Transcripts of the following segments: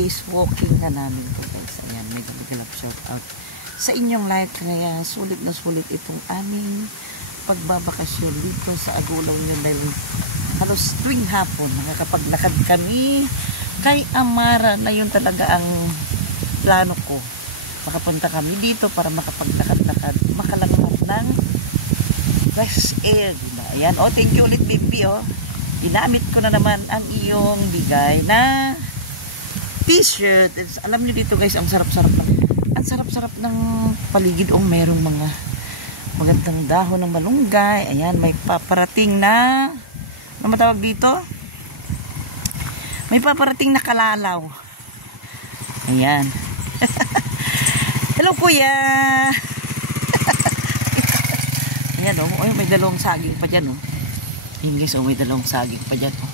days walking na namin po guys. Ayan, may galap shout out sa inyong lahat. Kaya sulit na sulit itong aming pagbabakasyon dito sa Agulaw nyo dahil halos tuwing hapon nakakapaglakad kami kay Amara na yun talaga ang plano ko. Makapunta kami dito para makapaglakad-lakad, makalanghap ng fresh air, diba? Ayan, oh, thank you ulit baby, oh. Ginamit ko na naman ang iyong bigay na t-shirt. Alam niyo dito guys, ang sarap-sarap ng paligid. Oh, merong mga magandang dahon ng malunggay. Ayan, may paparating na ano matawag dito? May paparating na kalalaw. Ayan. Hello kuya. Ayan, oh, may dalawang saging pa dyan, oh. Ayan guys, oh, may dalawang saging pa dyan, oh.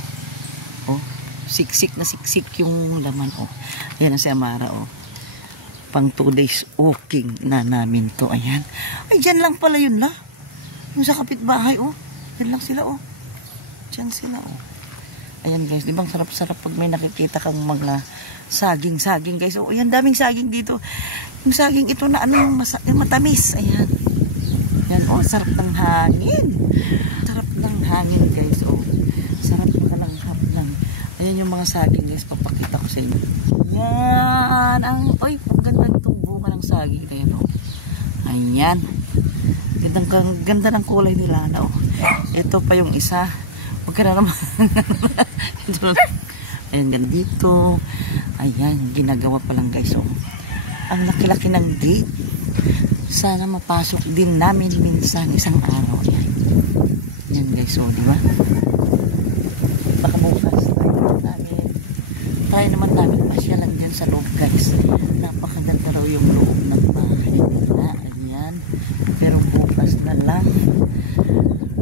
Oh, siksik na siksik yung laman, oh. Ayan na si Amara, oh. Pang 2 days walking na namin to. Ayan. Ay, dyan lang pala yun na. Yung sa kapitbahay, oh. Dyan lang sila, oh. Dyan sila, oh. Ayan guys, di bang sarap-sarap pag may nakikita kang mga saging-saging guys. Oh, ayan, daming saging dito. Yung saging ito na ano, yung matamis. Ayan. Ayan, oh, sarap ng hangin. Sarap ng hangin guys, oh. Sarap makalanghap lang. Ayan yung mga saging guys, papakita ko sa inyo. Ayan, ang ganda nitong bunga ng saging. Ayan, oh. Ayan. Ganda ng kulay nila na, oh. Ito pa yung isa. Huwag ka na naman. Ayan, ganito. Ayan, ginagawa pa lang guys, oh. Ang laki-laki ng gate. Sana mapasok din namin minsan isang araw. Ayan. Ayan guys, oh, di ba? Baka bukas try naman namin pasyalan dyan sa loob guys. Napakaganda raw yung loob ng bahay nila. Ayan. Pero bukas na lang.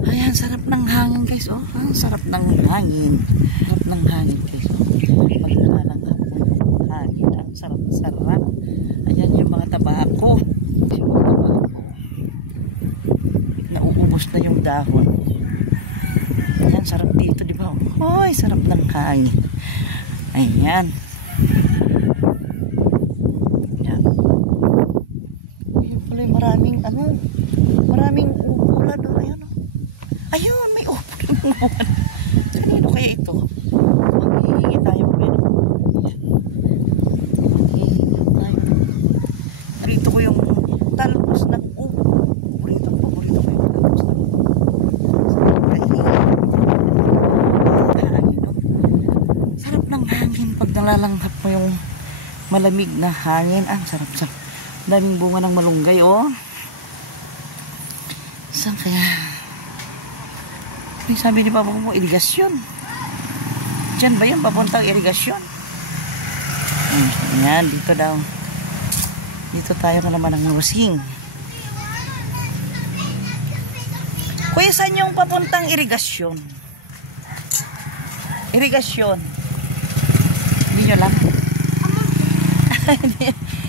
Ayan, sarap ng hangin guys, oh. Ang sarap ng hangin. Sarap ng hangin guys, oh. Pag nalalanghap mo yung hangin, ang sarap-sarap. Ayan yung mga tabako. Yung mga tabako. Nauubos na yung dahon. Ayan, sarap dito, di ba? Hoy, sarap ng hangin. Ayan. Ayan. Ayan pala yung maraming ulan doon. Ayan, oh. Ayun, may ulan. Kanino kaya ito? Maghihingi tayo po yun. Maghihingi tayo. Narito ko yung talbos ng upo. Paborito ko yung talbos ng upo. Sarap ng hangin pag nalalanghap mo yung malamig na hangin. Ang sarap-sarap. Daming bunga ng malunggay, oh. Saan kaya? May sabi ni Papa mo, irigasyon. Diyan ba yung papuntang irigasyon? Ayan, dito daw. Dito tayo na naman ng lusing. Kuya, saan yung papuntang irigasyon? Irigasyon. Hindi nyo lang.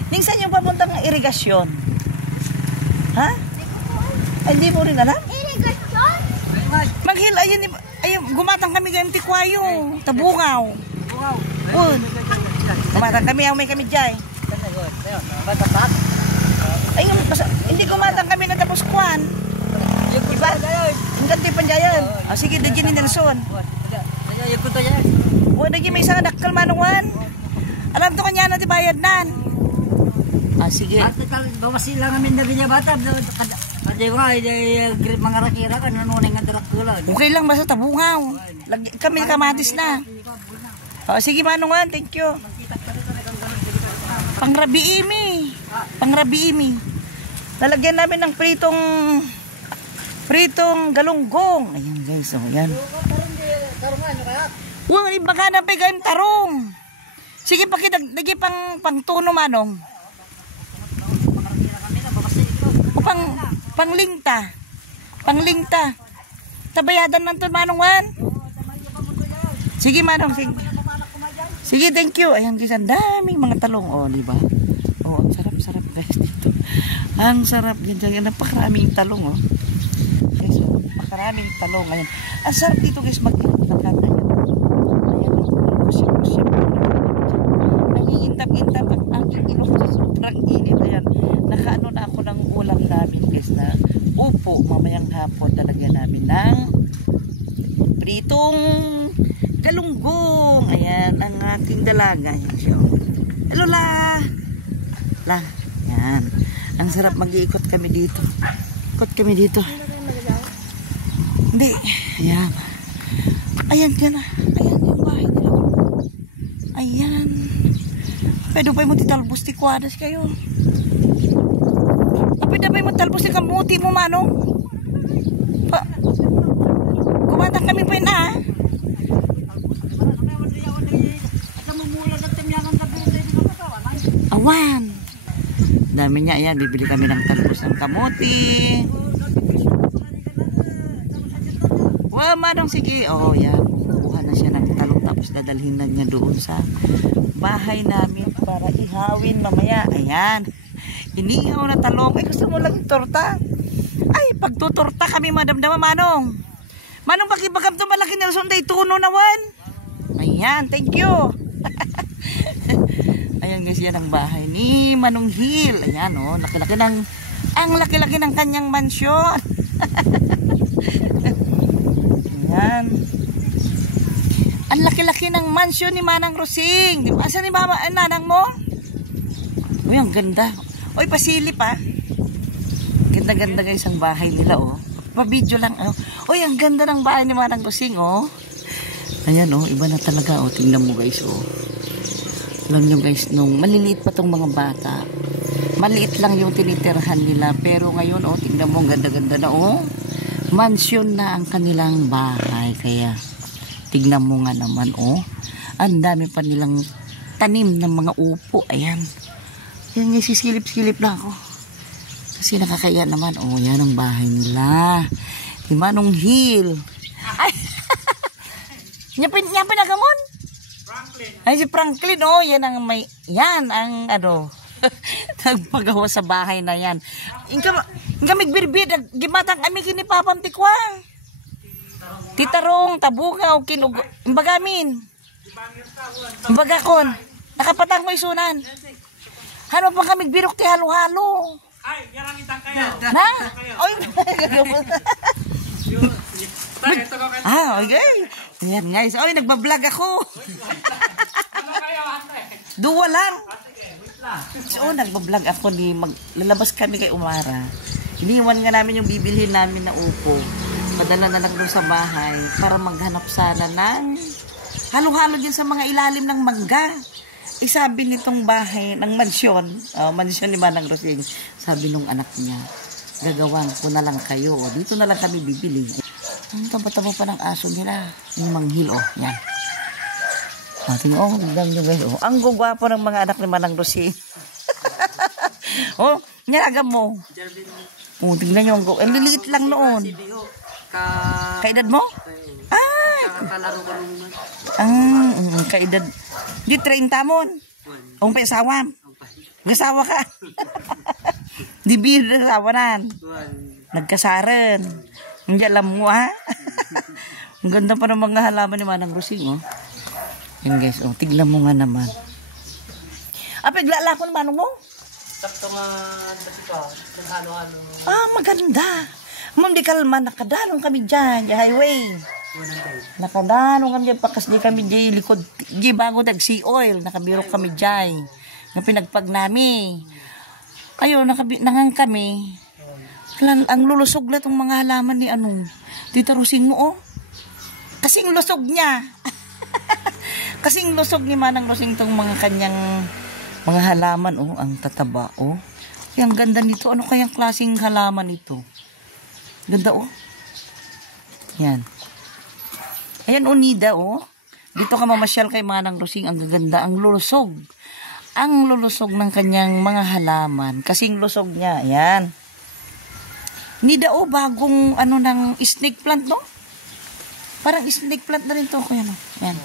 Ning saan yung papuntang irigasyon? Ha? Ay, hindi mo rin alam? Maghil, ayun, gumatang kami ganyan tikwayo, tabungaw. Gumatang kami, may kami dyan. Ayun, hindi gumatang kami na tapos kwan. Diba? Ang ganti panjayan. Oh, sige, dagyan ni Nelson. O, dagyan may isang dakal manuwan. Alam to kanya na di bayad nan. Ah, sige. Bawasi lang kami na binya bata. Kasi nga, mga rakira ka, nanunay nga darakula. Okay lang, basta tabungaw. Kami kamatis na. O, sige manuwan, thank you. Pangrabiimi. Lalagyan namin ng pritong galunggong. Ayan guys, oh, ayan. Huwag, baka na pigayong tarong. Sige, pakidagdagi pang tuno manong. O panglingta. Tabayadan man to manong wan. Sige manong, sige. Sige, thank you. Ayan guys, ang daming mga talong. O, diba? O, ang sarap-sarap guys dito. Ang sarap yan. Napakaraming talong, oh. Guys, oh, napakaraming talong. Ayan. Ang sarap dito guys, mag-ilakad. Ayan. Ayan. Inintap-intap ang aking ilong sa sobrang init. Ayan, nakaano na ako ng ulam namin guys na upo. Mamayang hapon talaga namin ng pritong galunggong. Ayan, ang aking dalaga. Ayan siya. Hello, La! La, ayan. Ang sarap mag-iikot kami dito. Ikot kami dito. Hindi. Ayan. Ayan ka na. Ayan yung bahay nila. Ayan. Pwede pa mo titalbos ti kwadas kayo. Pwede pa mo talbos ti kamuti mo manong. Kumatang kami pa na. Awan. Dami niya. Ayan. Bibili kami ng talbos ng kamuti. Wow, manong sige. Oh, yan. Kukuha na siya ng talong tapos dadalhin na niya doon sa bahay namin para ihawin mamaya. Ayan. Inihaw na talong. Ay, gusto mo lang torta? Ay, pagtutorta kami madamdama, manong. Manong, pakibagam ito malaki na sunday tuno nawan. Ayan, thank you. Ayan guys, yan ang bahay ni Manong Hill. Ayan, oh. Ang laki-laki ng kanyang mansyon. Ayan. Ang laki-laki ng mansyon ni Manang Rosing. Di ba? Asan ni mama, nanang mo? Uy, ang ganda. Uy, pasilip ah. Ganda-ganda guys ang bahay nila, oh. Pa-video lang, oh. Uy, ang ganda ng bahay ni Manang Rosing, oh. Ayan, oh. Iba na talaga, oh. Tingnan mo guys, oh. Alam nyo guys, nung maliliit pa tong mga bata, maliit lang yung tinitirhan nila. Pero ngayon, oh, tingnan mo, ganda-ganda na, oh. Mansyon na ang kanilang bahay. Kaya tignan mo nga naman, oh. Ang dami pa nilang tanim ng mga upo. Ayan. Yan yung sisilip-silip lang ako. Kasi nakakaya naman. Oh, yan ang bahay nila. Ni Manong Hill. Ay! Yan pinagamon? Franklin. Ay, si Franklin, oh. Yan ang may, yan ang, ano, nagpagawa sa bahay na yan. Inka migbirbid, gimatang kami kini Papam Tikwang. Titarong, tabugaw, kinug... Imbagamin. Imbagakon. Nakapatang mo isunan. Ano pa kami birok ti halo-halo? Ay, yarang itang kayo. Na? Oy. Okay. Ayan guys. Oy, nagbablog ako. Ano kayo, ate? Duwa lang. Wait lang. So, nagbablog ako ni lalabas kami kay Umara. Iniwan nga namin yung bibilhin namin na upo. Padala na lang doon sa bahay para maghanap sana ng halo-halo din sa mga ilalim ng mangga. Sabi nitong bahay ng mansyon, mansyon ni Manang Rosing, sabi nung anak niya, gagawan ko na lang kayo. Dito na lang kami bibili. Ang taba-taba pa ng aso nila. Yung manghil, oh. Yan. Tingnan, oh, tignan nyo guys, oh. Ang gugwapo ng mga anak ni Manang Rosing. Oh, nyaragam mo. Oh, tignan nyo, ang liliit lang noon. Kaedad mo? Ah! Kalaro ko naman. Kaedad. Di 30 mon. Ang paisawa. Gasawa ka. Di bida sawanan. Nagkasaran. Hindi alam mo, ha? Ang ganda pa ng mga halaman ni Manang Rosing, oh. Yan guys, oh, tignan mo nga naman. Piglalakon manong mo? Sakto nga, kung halo-halo. Maganda. Ma'am, di kalma, nakadalong kami dyan, yung highway. Nakadalong kami dyan, pakas di kami dyan, likod, di bago sea oil, nakabirok kami dyan. Nga pinagpag namin. Ayun, nangang kami. Ang lulusog na itong mga halaman ni Tita Rosing mo, oh. Kasing lusog niya. Kasing lusog ni Manang Rosing itong mga kanyang mga halaman, oh. Ang tataba, oh. Ang ganda nito. Ano kayang klaseng halaman ito? Ganda, oh. Yan. Ayan, Nida, oh. Dito ka mamasyal kay Manang Rosing. Ang gaganda, ang lulusog. Ang lulusog ng kanyang mga halaman. Kasing lusog niya. Ayan. Nida, oh, bagong ng snake plant, no? Parang snake plant na rin to. Ayan, oh. Ayan.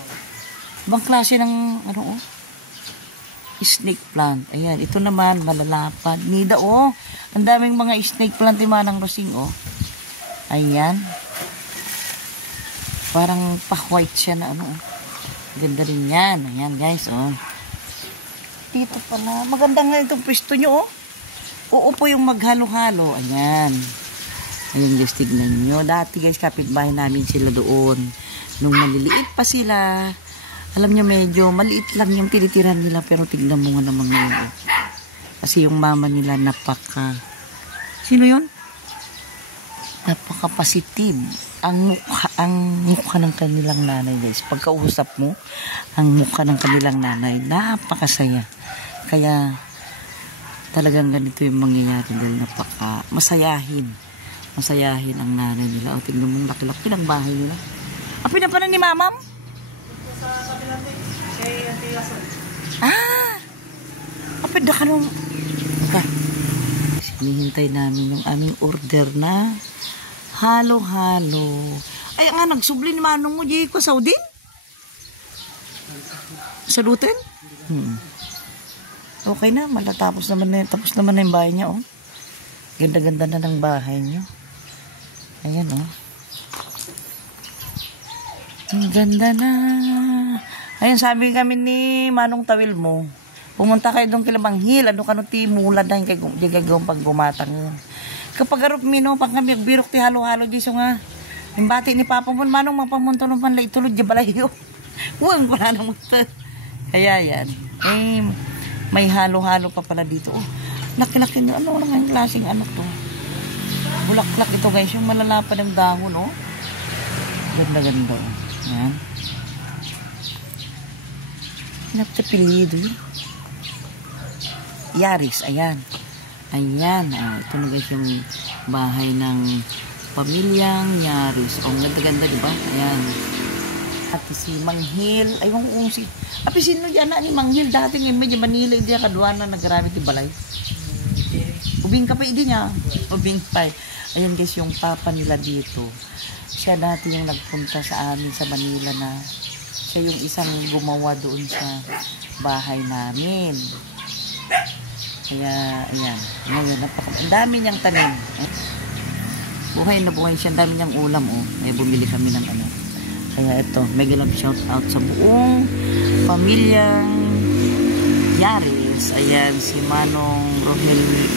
Ibang klase ng, oh. Snake plant. Ayan, ito naman, malalapad. Nida, oh. Ang daming mga snake plant ni Manang Rosing, oh. Ayan. Parang pa-white siya na, oh. Ganda rin yan. Ayan, guys, oh. Dito pala. Maganda nga itong pwesto nyo, oh. Uupo yung maghalo-halo. Ayan. Ayan guys, tignan nyo. Dati guys, kapitbahay namin sila doon. Nung maliliit pa sila. Alam nyo, medyo maliit lang yung tinitira nila. Pero tignan mo nga naman ngayon. Kasi yung mama nila napaka... Sino yun? Napaka-positive. Ang mukha ng kanilang nanay guys. Pagkausap mo, ang mukha ng kanilang nanay, napakasaya. Kaya talagang ganito yung mangyayari dahil masayahin ang nanay nila. O tingnan mo, laki-laki ng bahay nila. Pinapanan ni mamam? Pwede ka nung... Hinihintay namin yung aming order na halo-halo. Ay nga, nagsubli ni Manong mo, Jay, ko sa Udin? Sa Luten? Okay na, tapos naman na yung bahay niya, oh. Ganda-ganda na ng bahay niyo. Ayan, oh. Ang ganda na. Ayan, sabi kami ni Manong Tawil mo, pumunta kayo doon kila Manghil, ano ka no timula na yung gagawang pag gumatang yun. Kapag arup mino, pang kami agbirok ti halo-halo di so nga, yung bati ni Papa mo, Manong mapamunto ng panlay, tulad di balayo. Huwag pala na mo. Kaya yan. Eh, may halo-halo pa pala dito. Oh, laki-laki nyo. Ano lang yung klaseng ano to? Bulaklak ito guys, yung malalapad ng dahon, oh. Ganda-ganda, oh. Yan. Napapilido yun. Yaris, ayan. Ayan, ito na guys yung bahay ng pamilyang Yaris. O, ganda-ganda, diba? Ayan. At si Manghil, ayun kung si... sino dyan na ni Manghil? Dati ngayon medyo Manila, hindi kadwa na nagramit yung balay. Ubing ka pa, hindi niya. Ubing pa. Ayan guys, yung papa nila dito. Siya dati yung nagpunta sa amin sa Manila na siya yung isang gumawa doon sa bahay namin. Kaya, ayan. Ngayon, ang dami niyang tanim. Buhay na buhay siya. Ang dami niyang ulam, oh. May bumili kami ng ano. Kaya ito, mega love shout out sa buong pamilyang Yaris. Ayan, si Manong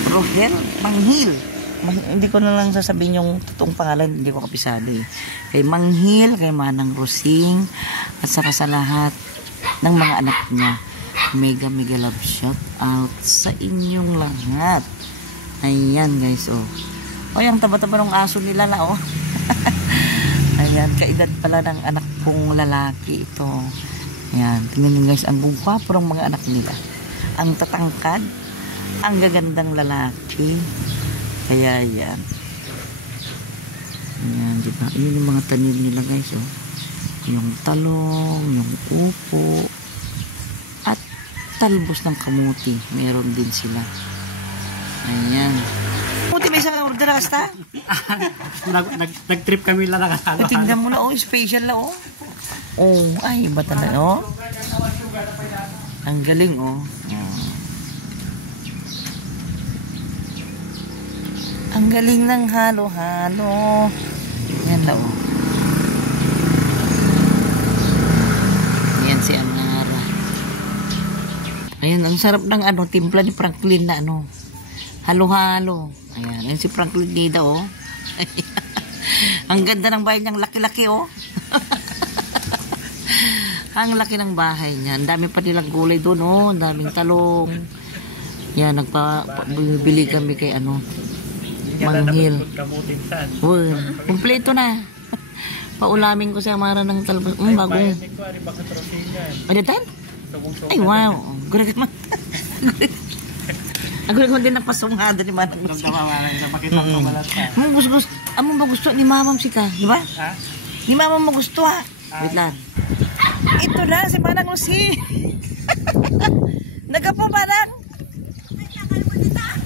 Rohel Manghil. Hindi ko na lang sasabihin yung totoong pangalan, hindi ko kapisado eh. Kay Manghil, kay Manang Rosing, at saka sa lahat ng mga anak niya. Mega love shout out sa inyong lahat. Ayan guys, oh. O, yung taba-taba ng aso nila na, oh. Ayan, kaedad pala ng anak kong lalaki ito. Ayan, tingnan nyo guys, ang gwapo ng mga anak nila. Ang tatangkad, ang gagandang lalaki. Kaya yan. Ayan, diba? Yun yung mga tanim nila guys, oh. Yung talong, yung upo, at talbos ng kamuti. Meron din sila. Ayan. Kamuti may isang order hasta? Nag-trip kami lang nakasalo. Tingnan mo na, oh. Special na, oh. Oh, ay, iba talaga, oh. Ang galing, oh. Ang galing ng halo-halo. Yan na, oh. Yan si Amara. Ayan, ang sarap ng ano, timpla ni Franklin na ano. Halo-halo. Ayan, yan si Franklin Nida, oh. Ang ganda ng bahay niyang laki-laki, oh. Ang laki ng bahay niya. Ang dami pa nilang gulay doon, oh. Ang daming talong. Yan, bili kami kay ano, Manghil. Kompleto na. Paulamin ko sa Amara ng talbos. Bagong. Aditan? Ay, wow. Gurag man. Gurag man din napasungada ni Manang Rosing. Among ba gusto ni Mamam Sika? Di ba? Ni Mamam mo gusto, ha? Wait lang. Ito na, si Manang Rosing. Nagapo, Manang.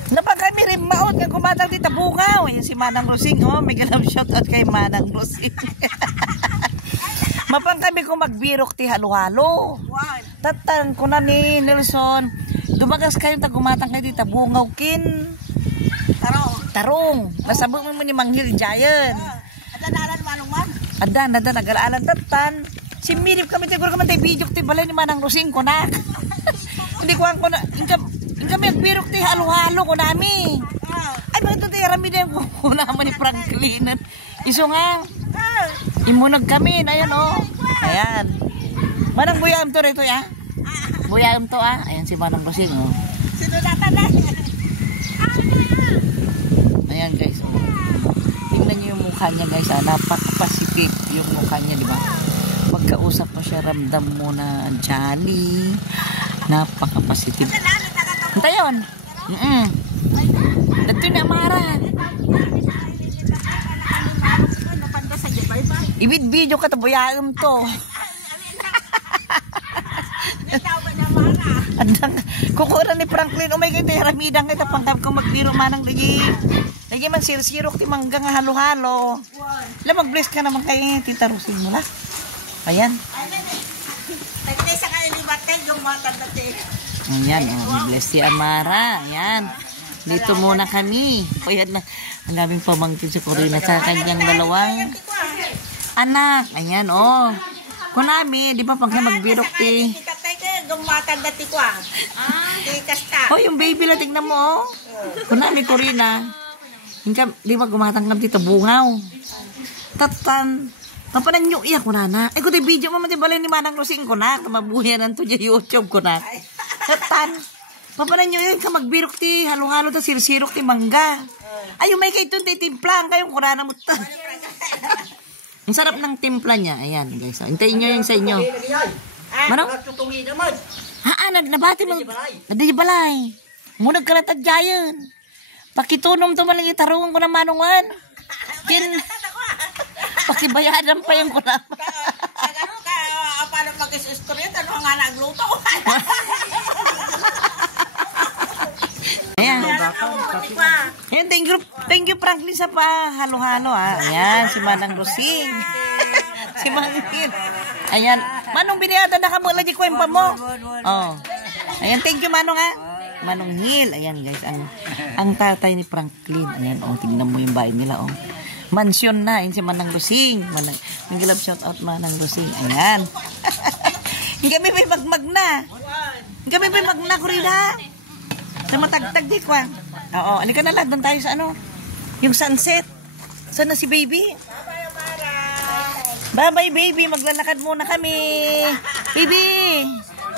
Napag kami rin maot nga kumatang dita bungaw. Yan si Manang Rosing, oh. May galam shoutout kay Manang Rosing. Mapang kami kung magbirok ti halo-halo. Tatan ko na ni Nelson. Dumagas kayo ta kumatang kayo dita bungaw kin. Tarong. Nasabot mo ni Manghil Giant. Adanalan manong man. Adan, nag-aalan tatan. Si Mirip kami siguro ka man tayo video ti balay ni Manang Rosing ko na. Hindi kuhan ko na, yung kami nagpirok ti halo-halo ko nami. Ay, bakit ito ti rami na yung kukunaman ni Franklin. Iso nga, imunag kami, ayan o. Ayan. Manang buyam to rito ya. Buyam to ayan si Manang Rosing o. Sinulatan na. Ayan guys, oh. Tingnan niyo yung mukha niya guys, napaka-positive yung mukha niya, di ba? Pagkausap mo siya, ramdam mo na jolly, napaka-positive. Ito yun. Dito na Mara. Ibid-video ka tabuyaan to. Kukura ni Franklin, umay kayo tayo ramidang kita pangkap kung magbiro manang lagi man sirok ti mangga nga halo-halo. La mag-bless ka naman kayo Tita Rosing mo na. Ayan. Ayan, bless si Amara. Ayan. Dito muna kami. Ayan na. Ang daming pamangkin si Corina sa kanyang dalawang anak. Ayan, Kunami, di ba pag magbirok ti gumatan dati ko oh, yung baby na tignan mo Kunami Corina. Di ba gumatang kam ti tabungaw. Tatan. Kapanan nyo iya kunana. Ay ko ti video mo mati balay ni Manang Rosing kunak. Mabuhayan to di YouTube kunak. Tatan. Kapanan nyo iya ka magbirok ti halo-halo ta sirsirok ti mangga. Ay may kay ito ti timplang kayong kunana mo ta. Ang sarap ng timpla niya. Ayan guys. Hintayin nyo yung sa inyo. Mano? Nabati mo. Nadi balay. Munag karatad jayan. Pakitunom to man lang itarungan ko na manungan. Pakibayadan pa yung kunam. Paano mag-istorya? Ano nga nagluto? Ayan. Ayan, thank you Franklin sa halo-halo Ayan, si Manang Rosing. Si Mangkin. Ayan. Manong biniyatan na kamula di kwempa mo. Ayan, thank you Manong Manong Hill. Ayan guys, ang tatay ni Franklin. Ayan, tingnan mo yung bahay nila Mansyon na, yun si Manang Rosing. Nag-love shout out Manang Rosing. Ayan. Hindi kami may magmag na. Hindi kami may magna Corina. Sa matagtag di kwa. Oo, alika na lang, doon tayo sa yung sunset. Saan na si baby? Bye-bye baby, maglalakad muna kami. Baby!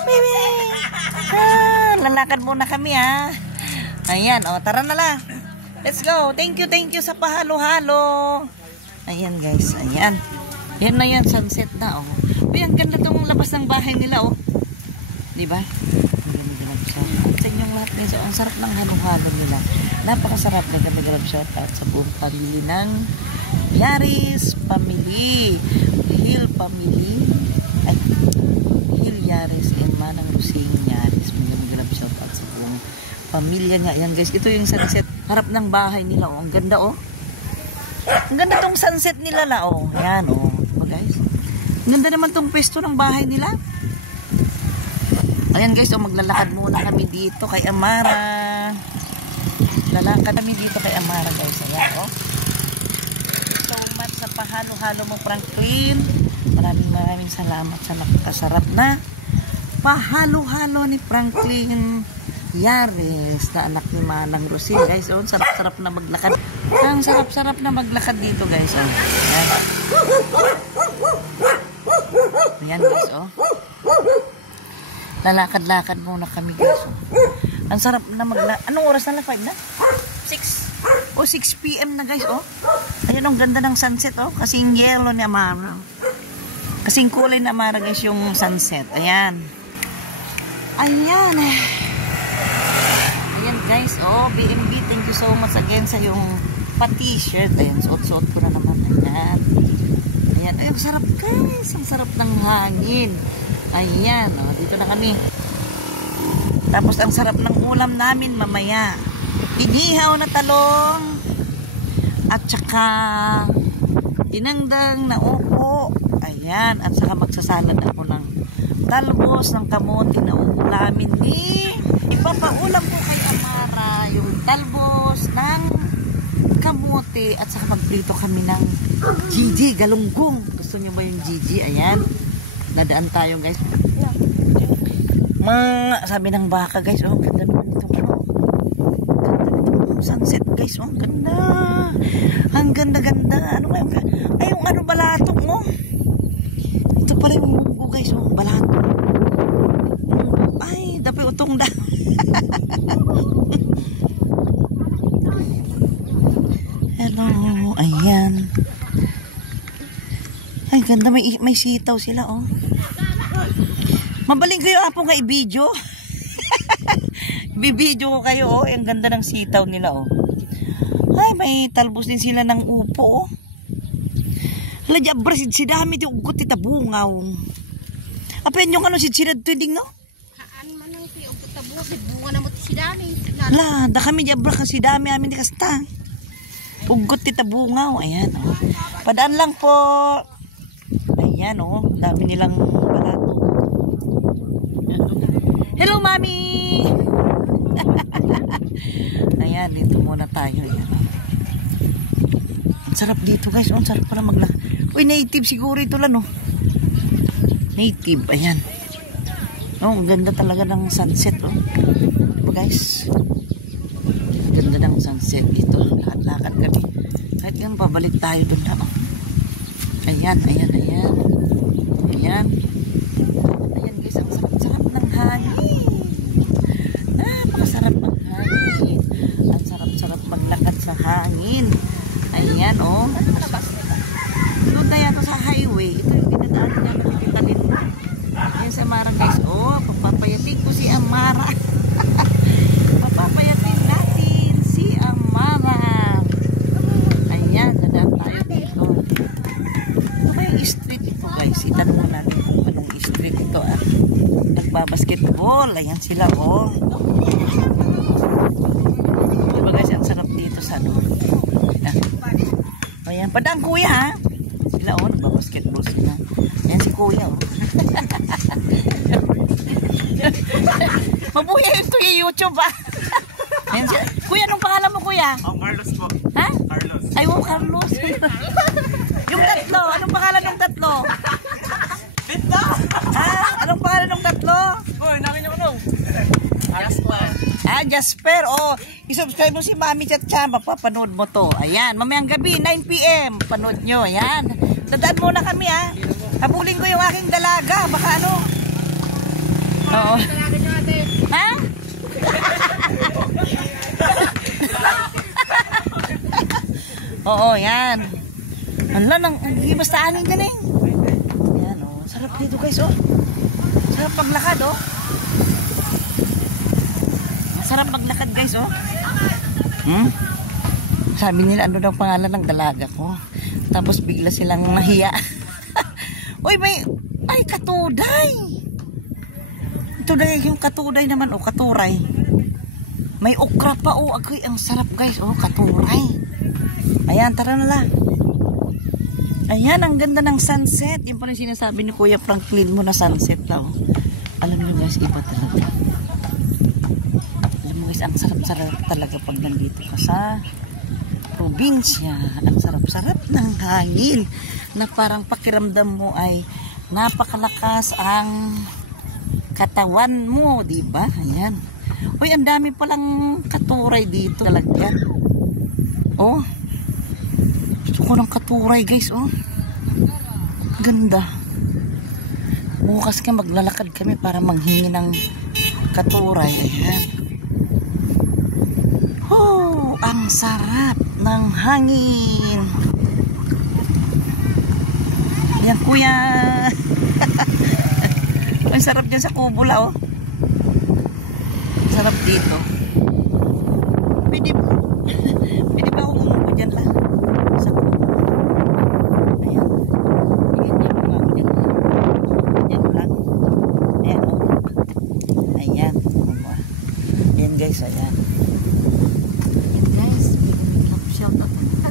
Baby! Lalakad muna kami Ayan, tara na lang. Let's go. Thank you sa pahalo-halo. Ayan guys, ayan. Yan na yan, sunset na Uy, ang ganda tong labas ng bahay nila Di ba? Ang ganda lang siya. Sa inyong lahat guys, ang sarap ng halo-halo nila. Napakasarap na nag-grab shout out sa buong pamilya ng Yaris family. Hill family. Ay, Hill Yaris and Manang Rosing Yaris. Mag-grab shout out sa buong pamilya nga. Ayan guys, ito yung sunset. Harap ng bahay nila Ang ganda Ang ganda tong sunset nila Ayan guys. Ang ganda naman tong pwesto ng bahay nila. Ayan guys, maglalakad muna kami dito kay Amara. Lalakad kami dito kay Amara guys. Ayan so much sa pahalo-halo mo Franklin. Maraming salamat sa nakakasarap na pahalo-halo ni Franklin Yaris na anak ni Manang Rosing guys. Sarap-sarap na maglakad. Ang sarap-sarap na maglakad dito guys. Ayan. Ayan guys lalakad-lakad muna kami guys. Ang sarap na anong oras na lang? 5 na? 6 6 PM na guys Ayan ang ganda ng sunset kasing yellow ni Amara. Kasing kulay na Amara guys yung sunset. Ayan guys, BNB, thank you so much again sa yung pa-t-shirt. Ayan, suot-suot ko na naman. Ayan, ang sarap guys. Ang sarap ng hangin. Ayan, dito na kami. Tapos ang sarap ng ulam namin mamaya. Inihaw na talong at saka dinangdang na upo. Ayan, at saka magsasalad ako ng talbos ng kamote na uulamin ipapaulam ko kay Amara yung talbos ng kamote at saka magprito kami ng Gigi galunggong. Gusto niyo ba yung Gigi? Ayan, dadaan tayo guys. Sabi ng baka guys, oh, ganda naman itong ano. Ganda nitong sunset guys, oh, ganda. Ang ganda-ganda. Ano kayo? Ay, yung ano balatok mo. Ito pala yung munggo guys, oh, balatok. Ay, dapat utong da. Hello, ayan. Ay, ganda, may sitaw sila, oh. Mabaling kayo apong nga i-video. Bibidyo ko kayo, oh. Ang ganda ng sitaw nila, oh. Ay, may talbos din sila ng upo, oh. Hala, diabra, si dami di ugot ita bungaw. Apen yung ano, si tinding, no? Haan man ang si ugot tabo, si bunga na mo si dami. Hala, da kami diabra kasi dami amin di kasta. Ugot ita bungaw, ayan, oh. Padaan lang po. Ayan, oh. Dami nilang balato. Hello, Mami! Ayan, dito muna tayo. Ayan. Ang sarap dito, guys. Ang sarap pala maglakad. Uy, native siguro ito lang, no? Native, ayan. Oh, ang ganda talaga ng sunset, oh. Diba, guys? Ang ganda ng sunset dito. Lahat-lakad kami. Kahit yan, pabalik tayo dun na, oh. Ayan, ayan, ayan. Ayan. Ayan, guys. Ang sarap-sarap ng hangin. Napakasarap ng hangin. Ang sarap-sarap maglakad sa hangin. Ayan, oh. Doon na yan sa highway. Ito yung dinadaan niya. Nakikita din. Ayan si Amara, guys. Oh, papapayatin ko si Amara. Papapayatin natin si Amara. Ayan, dadaan tayo dito. Ito ba yung street ito, guys? Itanong mo natin kung anong street ito, ah. Nagbabasketball. Ayan sila, oh. Diba, guys? Ang sarap dito sa ano. Ayan, padang kuya, ha? Sila, oh, nagbabasketball sila. Ayan si kuya, oh. Mabuhay ito yung YouTube, ha? Ayan sila. Kuya, anong pangalan mo, kuya? Oh, Carlos po. Ha? Carlos. Ay, oh, Carlos. Yung tatlo, anong pangalan ng tatlo? Pita! Ha? Anong pangalan ng tatlo? Uy, namin yung ano. Jasper. Ah, Jasper. Oh, isubscribe mo si Mami Chacha. Mapapanood mo to. Ayan, mamayang gabi, 9 PM. Panood nyo. Ayan. Dadaan muna kami, ha. Habulin ko yung aking dalaga. Baka ano. Oo. Ha? Oo, yan. Hala, hindi basta aning galing. Ayan, oh. Sarap dito, guys, oh. Sarap paglakad, oh. Sarap maglakad, guys, oh. Sabi nila, ano daw pangalan ng dalaga ko. Tapos bigla silang nahiya. Uy, ay, katuday. Ito na yung katuday naman, oh, katuray. May okra pa, oh. Agoy, ang sarap, guys, oh, katuray. Ayan, tara na lang. Ayan, ang ganda ng sunset. Yan pala yung sinasabi ni Kuya Franklin mo na sunset daw. Alam niyo, guys, iba talaga. Ang sarap-sarap talaga pag nandito ka sa probinsya. Ang sarap-sarap ng hangin na parang pakiramdam mo ay napakalakas ang katawan mo, diba? Ayan. Uy, ang dami palang katuray dito talaga. Oh, gusto ko ng katuray, guys. Oh, ganda. Bukas ka maglalakad kami para manghingi ng katuray. Ayan. Oh, ang sarap ng hangin. Yan, kuya. Ang sarap dyan sa Kubula, oh. Sarap dito. Pwede ba akong umupo dyan lang? Sa Kubula. Ayan. Ayan lang. Ayan lang. Ayan, oh. Ayan. Ayan, guys, ayan.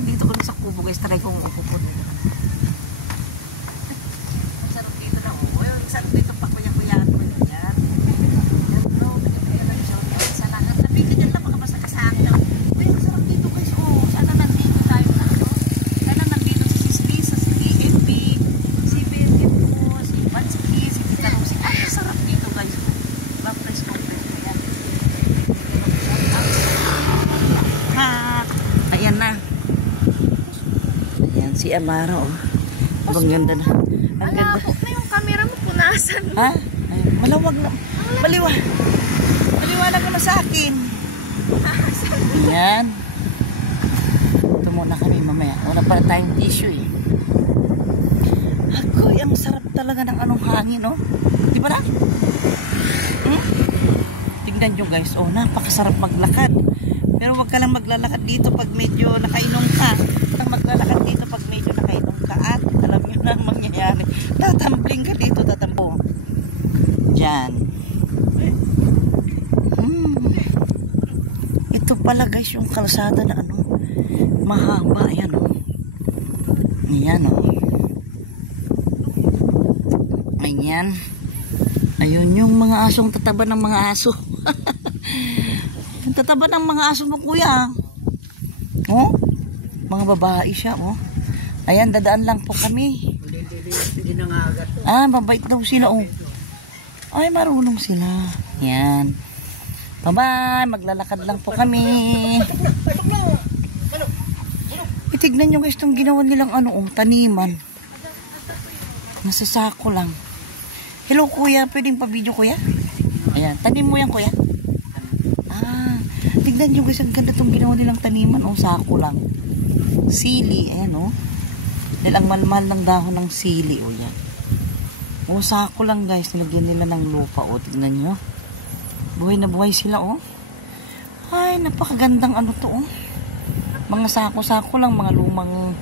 Dito ko sa Kubo, guys, try kong upo dito. Sarap dito na, oh. Sarap dito pa, kuya-kuya. Yan. Yan, bro. Sa lahat. Tapi ka dyan lang, baka basta kasaan daw. Uy, sarap dito, guys, oh. Sana nandito tayo na, no? Sana nandito si Sislisa, si DMP, si BNF po, si Bansky, si Tita Rosie. Ay, sarap dito, guys. Baka si Amara, oh. Ang ganda na. Ang ganda. Malapot na yung camera mo, punasan mo. Ha? Ay, malawag na. Maliwanag ka na sa akin. Ayan. Ito muna kami mamaya. Una para tayong tissue eh. Agoy, ang sarap talaga ng anong hangin, no? Di ba na? Tingnan nyo guys, oh, napakasarap maglakad. Pero wag ka lang maglalakad dito pag medyo nakainom ka. Wag kang maglalakad dito pag medyo nakainom ka. At alam nyo na ang mangyayari. Tatambling ka dito, tatampo. Diyan. Ito pala guys yung kalsada na ano, mahaba. Ayan o. Ayan o. Ayan. Ayun yung mga asong tataba ng mga aso. Yung tataba ng mga aso mo kuya. Oh, mga babae siya oh. Ayan, dadaan lang po kami. Hindi na nga agad. Ah, mabait daw sila oh. Ay, marunong sila. Yan. Bye-bye, maglalakad lang po kami. Itignan nyo guys itong ginawa nilang ano oh, taniman. Nasa sako lang. Hello kuya, pwedeng pa-video kuya? Ayan, tanim mo yan kuya. Ah, tignan nyo guys, ang ganda itong ginawa nilang taniman oh, sako lang. Sili, ayan oh. Dahil ang malmal ng dahon ng sili oh, yan. Oh, sako lang guys, nilagyan nila ng lupa oh, tignan nyo. Buhay na buhay sila oh. Ay, napakagandang ano to oh. Mga sako-sako lang, mga lumang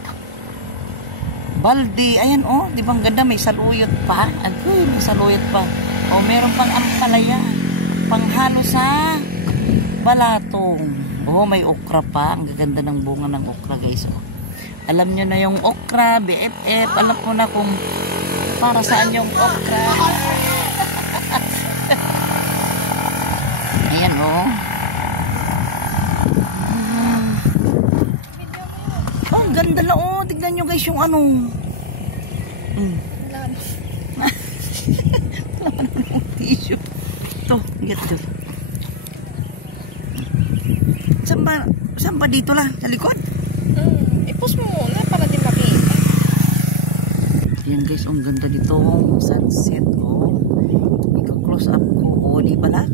balde. Ayan oh, di ba ang ganda, may saluyot pa. Agoy, may saluyot pa. Oh, meron pang ampalaya. Panghalo sa balatong. Oh, may okra pa. Ang gaganda ng bunga ng okra guys oh. Alam nyo na yung okra, BFF. Alam ko na kung para saan yung okra. Ayan oh. Oh, ang ganda na oh. Tignan nyo guys yung ano. Wala naman tissue. Ito, get to. Saan ba dito lang? Sa likod? Ipos mo muna para di makita. Ayan guys, ang ganda dito. Sunset oh. Ika-close up ko. Oh, di ba lang?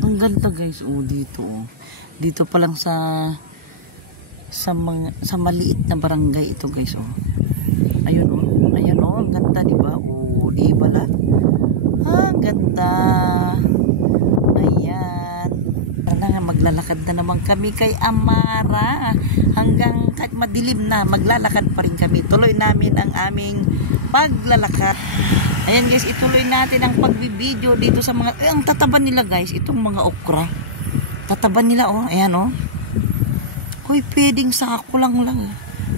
Ang ganda guys. Oh, dito oh. Dito pa lang sa maliit na barangay ito guys oh. Ayun oh. Ayun oh, ang ganda di ba? Oh, di ba lang? Ah, ganda. Ayan. Maglalakad na naman kami kay Amara. Hanggang kahit madilim na, maglalakad pa rin kami. Tuloy namin ang aming paglalakad. Ayan guys, ituloy natin ang pagbibideo dito sa mga, ang tataban nila guys, itong mga okra. Tataban nila oh, ayan oh. Hoy, pwedeng sako lang.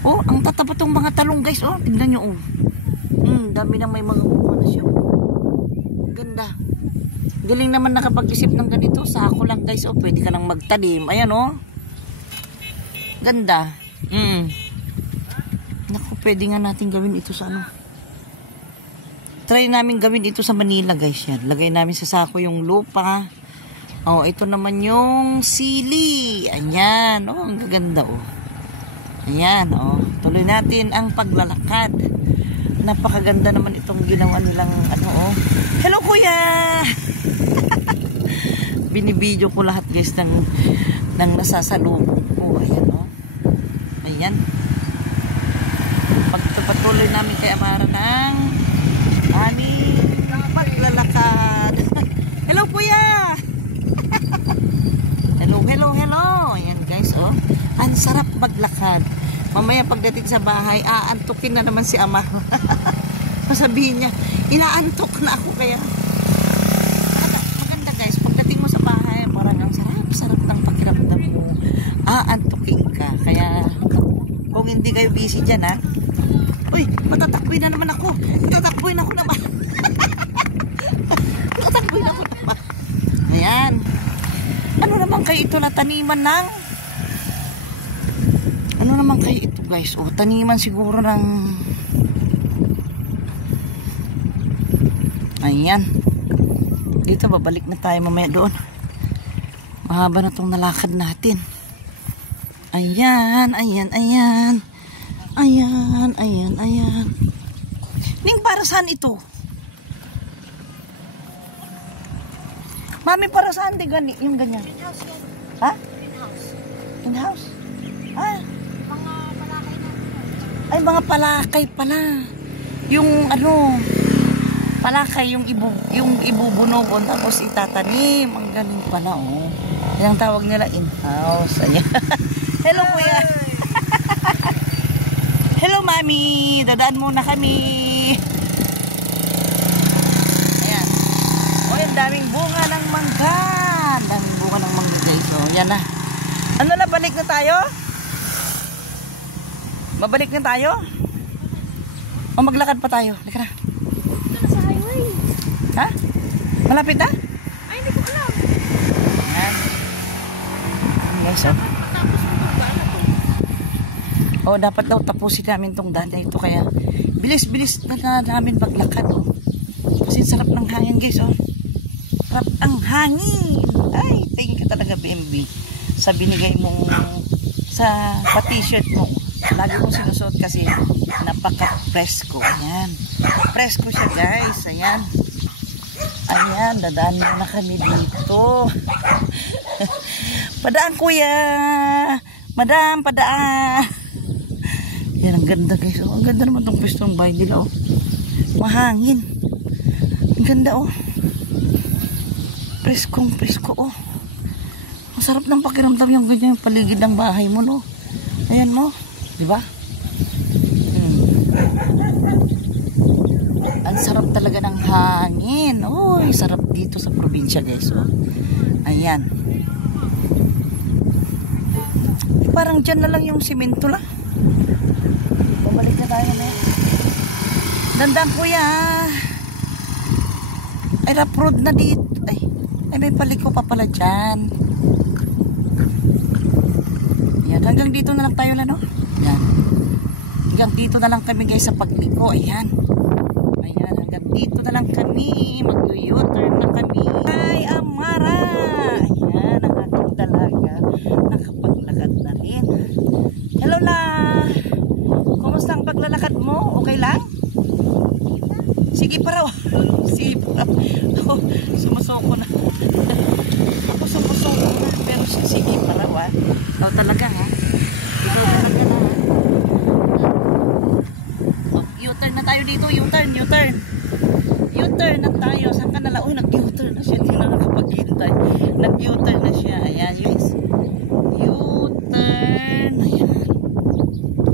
Oh, ang tataba tong mga talong guys oh. Tingnan nyo oh. Dami nang may mga bunga na siya. Ganda. Galing naman nakapag-isip ng ganito. Sako lang guys oh. Pwede ka nang magtanim. Ayan oh. Ganda. Naku, pwede nga natin gawin ito sa ano. Try namin gawin ito sa Manila guys yan. Lagay namin sa sako yung lupa. Oh, ito naman yung sili. Ayan. Oh, ang gaganda oh. Ayan oh. Tuloy natin ang paglalakad. Napakaganda naman itong ginawa nilang ano oh. Hello kuya. Binibideo ko lahat guys ng nasasalubong ko. Ayan oh. Ayan. Pagpatuloy namin kay Amara ng aming paglalakad. Hello kuya. Hello. Ayan guys oh. Ang sarap maglakad. Mamaya pagdating sa bahay, aantukin na naman si Ama. Sasabihin niya, inaantok na ako kaya. Maganda guys, pagdating mo sa bahay, parang ang sarap ng pakiramdam mo. Aantukin ka. Kaya, kung hindi kayo busy dyan ha. Uy, matatakboy na naman ako. Matatakboy na ako naman. Ayan. Ano naman kayo ito na taniman ng? Ano naman kayo ito guys? O, taniman siguro ng... Ayan. Dito, babalik na tayo mamaya doon. Mahaba na itong nalakad natin. Ayan, ayan, ayan. Ayan, ayan, ayan. Ning, para saan ito? Mami, para saan di gani, yung ganyan? Greenhouse yan. Ha? Greenhouse. In-house? Ah, Mga palakay natin. ay mga palakay pala. Yung ano, palakay yung ibubunugon tapos itatanim. Ang galing pala, oh. Yung tawag nila in-house. Ayan. Hello, kuya. Hello, mami. Dadaan muna kami. Ayan. O, yung daming bunga ng mangga. Ang daming bunga ng mangga, guys. So, yan na. Ano na, balik na tayo? Babalik na tayo? O maglakad pa tayo? Lika na. Ito na sa highway. Ha? Malapit na? Ay, hindi ko alam. Ayan. Guys, oh. Tapos mo ba na to? Oh, dapat daw tapusin namin tong daan na ito. Kaya, bilis-bilis na namin maglakad, oh. Kasi sarap ng hangin, guys, oh. Sarap ang hangin. Ay, thank you talaga, BMB. Sa binigay mong, sa pa-t-shirt mo. Lagi kong sinusuot kasi napaka-presko. Ayan. Presko siya, guys. Ayan. Ayan, dadaan muna kami dito. Padaan, kuya. Madam, padaan. Yan, ang ganda, guys. Oh, ang ganda naman itong pwestong bahay nila, oh. Mahangin. Ang ganda, oh. Preskong presko, oh. Ang sarap ng pakiramdam yung ganyan, yung paligid ng bahay mo, no. Ayan, mo. Diba? Ang sarap talaga ng hangin. Uy, sarap dito sa probinsya, guys, oh. Ayan. Parang dyan na lang yung simento lang. Babalik na tayo na. Dandang, kuya. Ay, rough road na dito. Ay, may paliko pa pala dyan. Ayan, hanggang dito na lang tayo na, no? Ayan. Hanggang dito na lang kami, guys, sa pagliko. Ayan. Ayan, hanggang dito na lang kami. Mag-u-turn na kami. Ay, Amara! Ayan, ang aking dalaga. Nakapaglakad na rin. Hello na! Kumusta ang paglalakad mo? Okay lang? Sige pa raw. Sige pa. Oh, sumusoko na. Ako sumusoko na. Pero sige pa raw, ha? Ikaw talaga, ha? Ikaw talaga na, ha? Oh, U-turn na tayo dito. U-turn, U-turn. U-turn na tayo. Saan ka nala? Uy, nag-U-turn na siya. Hindi na nakapaghintay. Nag-U-turn na siya. Ayan, guys. U-turn. Ayan.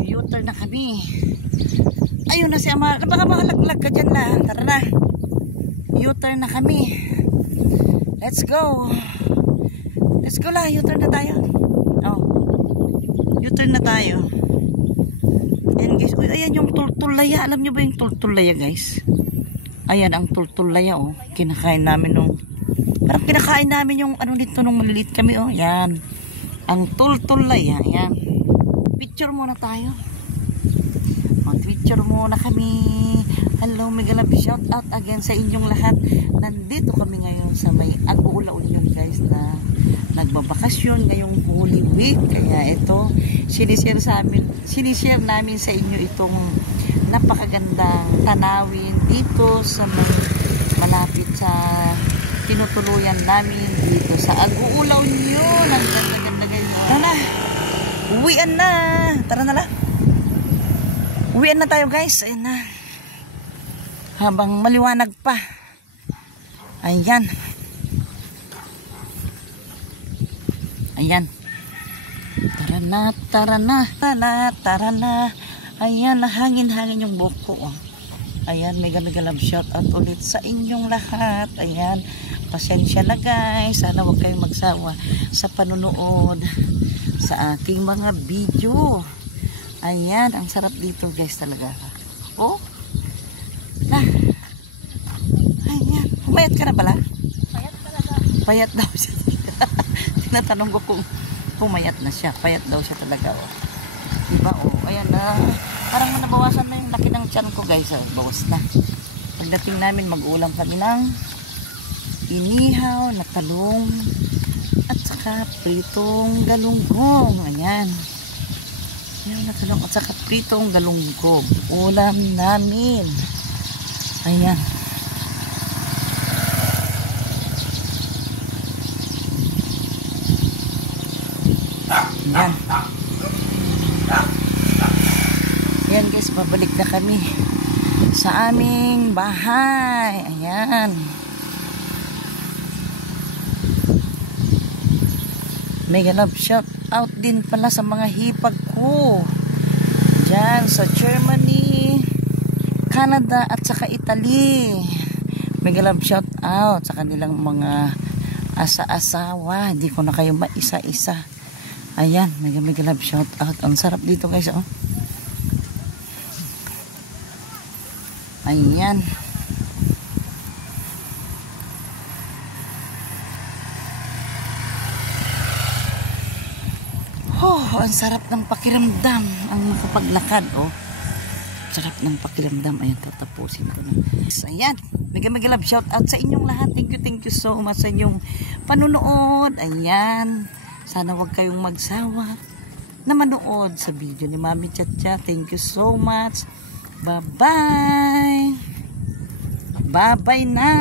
U-turn na kami. Ayun na si Amara. Baka makalaglag ka dyan lang. Tara na. U-turn na kami. Let's go. Let's go lang. U-turn na tayo. Oh. U-turn na tayo. Ayan, guys. Uy, ayan yung tultulaya. Alam nyo ba yung tultulaya, guys? Ayan ang tultulaya, oh. Kinakain namin nung... Parang kinakain namin yung ano dito nung maliliit kami, oh. Ayan. Ang tultulaya. Ayan. Picture muna tayo. Picture muna kami. Hello, mega love, shout out again sa inyong lahat. Nandito kami ngayon sa may Agula Union, guys, na nagbabakasyon ngayong Holy Week. Kaya ito, sinishare namin sa inyo itong napakagandang tanawin dito sa malapit sa tinutuluyan namin dito sa Agula Union. Ang ganda-ganda, guys. Tara na. Uwian na. Tara na lang. Uwian na tayo, guys. Ayan na. Habang maliwanag pa. Ayan. Ayan. Tara na, tara na. Tara na. Ayan, hangin-hangin yung buhok ko, oh. Ayan, mega love shout out ulit sa inyong lahat. Ayan. Pasensya na, guys. Sana huwag kayong magsawa sa panunood sa aking mga video. Ayan, ang sarap dito, guys, talaga. Oh. Na. Ayan. Pumayat ka na pala? Payat talaga. Payat daw siya. Tinatanong ko kung pumayat na siya. Payat daw siya talaga, oh. Diba, oh. Ayan na. Parang nabawasan na yung laki ng tiyan ko, guys. Oh. Bawas na. Pagdating namin, mag-ulam kami ng inihaw na talong at saka pritong galunggong. Ayan. Inihaw na talong at saka pritong galunggong. Ulam namin. Ayan. Ayan. Ayan guys, babalik na kami sa aming bahay. Ayan. Mega love shout out din pala sa mga hipag ko dyan sa Germany, Canada at saka Italy. Mega love shout out sa kanilang mga asa-asawa. Hindi ko na kayo maisa-isa. Ayan, mega love shout out. Ang sarap dito guys, oh. Ayan. Oh, ang sarap ng pakiramdam ang makapaglakad, oh. Sarap ng pakiramdam. Ayan, tatapusin ko na. Ayan, mega love shout out sa inyong lahat. Thank you so much sa inyong panunood. Ayan. Sana wag kayong magsawa na manood sa video ni Mami Chacha. Thank you so much. Bye-bye. Bye-bye na.